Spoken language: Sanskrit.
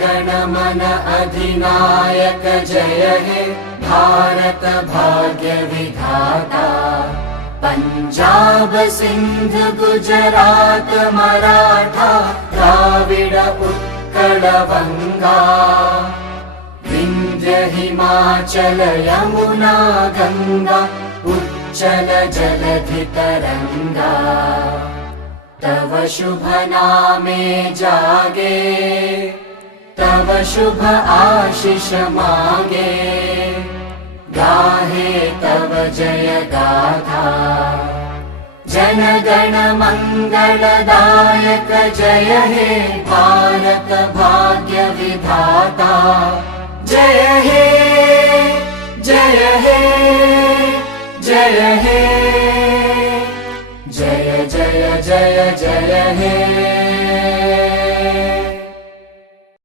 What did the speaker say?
गण मन अधिनायक जय हे भारत भाग्य विधाता। पंजाब सिंध गुजरात मराठा द्राविड उत्कल बंगा। विंध्य हिमाचल यमुना गंगा उच्चल जलधि तरंगा। तव शुभ नामे जागे तव शुभ आशीष मागे। गाहे तव जय गाथा जन गण मंगलदायक जय हे भारत भाग्य विधाता। जय हे जय हे जय हे जय जय जय जय हे।